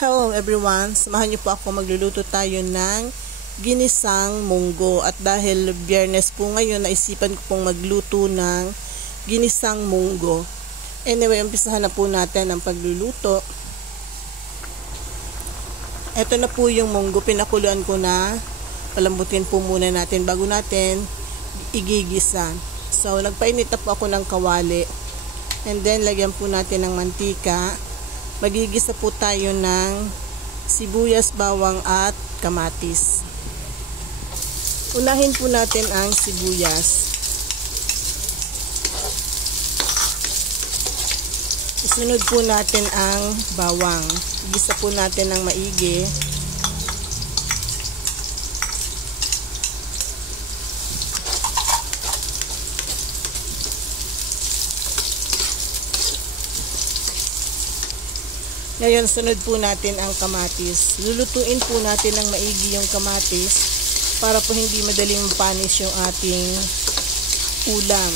Hello everyone, samahan niyo po ako, magluluto tayo ng ginisang munggo. At dahil Biyernes po ngayon, naisipan ko pong magluto ng ginisang munggo. Anyway, umpisahan na po natin ang pagluluto. Ito na po yung munggo, pinakuluan ko na. Palambutin po muna natin bago natin igigisa. So, nagpainit na po ako ng kawali. And then, lagyan po natin ng mantika. Magigisa po tayo ng sibuyas, bawang at kamatis. Unahin po natin ang sibuyas. Isunod po natin ang bawang. Igisa po natin ng maigi. Ngayon, sunod po natin ang kamatis. Lulutuin po natin ng maigi yung kamatis para po hindi madaling mapanis yung ating ulam.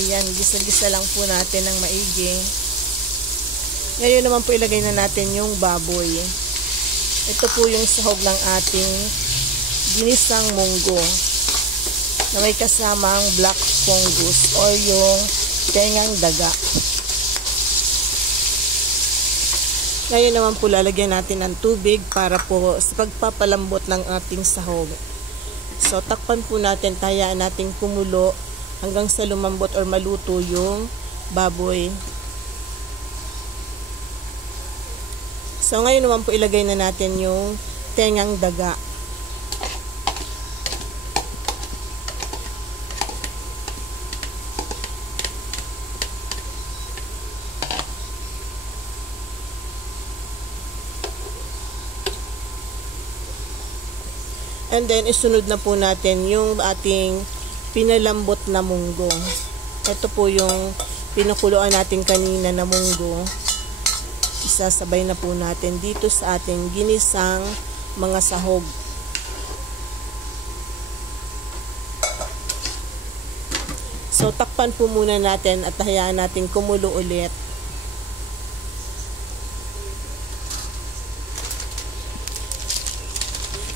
Ayan, gisa-gisa lang po natin ng maigi. Ngayon naman po ilagay na natin yung baboy. Ito po yung sahog ng ating ginisang munggo na may kasamang black fungus o yung tengang daga. Ngayon naman po lalagyan natin ng tubig para po sa pagpapalambot ng ating sahog. So takpan po natin, tayaan natin kumulo hanggang sa lumambot or maluto yung baboy. So ngayon naman po ilagay na natin yung tengang daga. And then, isunod na po natin yung ating pinalambot na munggo. Ito po yung pinakuluan natin kanina na munggo. Isasabay na po natin dito sa ating ginisang mga sahog. So, takpan po muna natin at hayaan natin kumulo ulit.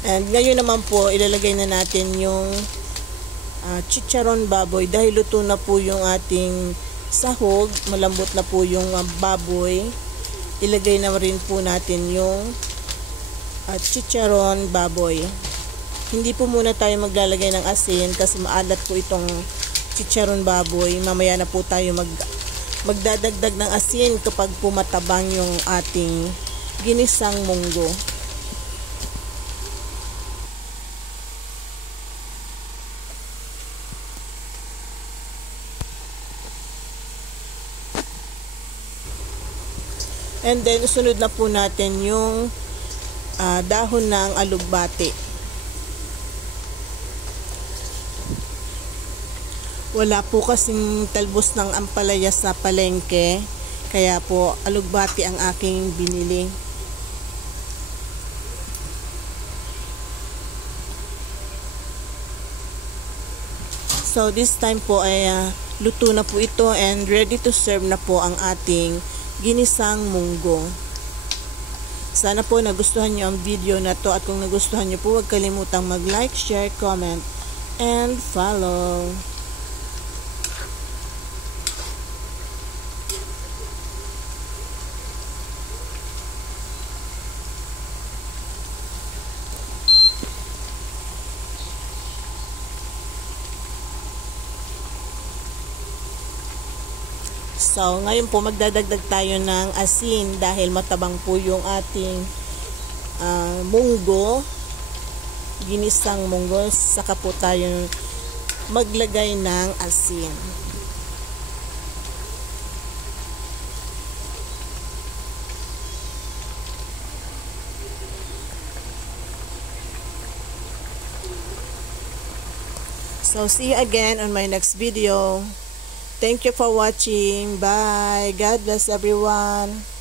And ngayon naman po, ilalagay na natin yung chicharon baboy. Dahil luto na po yung ating sahog, malambot na po yung baboy, ilagay na rin po natin yung chicharon baboy. Hindi po muna tayo maglalagay ng asin kasi maalat po itong chicharon baboy. Mamaya na po tayo magdadagdag ng asin kapag pumatabang yung ating ginisang munggo. And then, sunod na po natin yung dahon ng alugbati. Wala po kasing talbos ng ampalaya sa palengke, kaya po alugbati ang aking binili. So, this time po ay luto na po ito and ready to serve na po ang ating ginisang munggo. Sana po nagustuhan nyo ang video na to, at kung nagustuhan nyo po, huwag kalimutang mag-like, share, comment, and follow. So, ngayon po magdadagdag tayo ng asin dahil matabang po yung ating munggo, ginisang munggo. Saka po tayo maglagay ng asin. So, see you again on my next video. Thank you for watching. Bye. God bless everyone.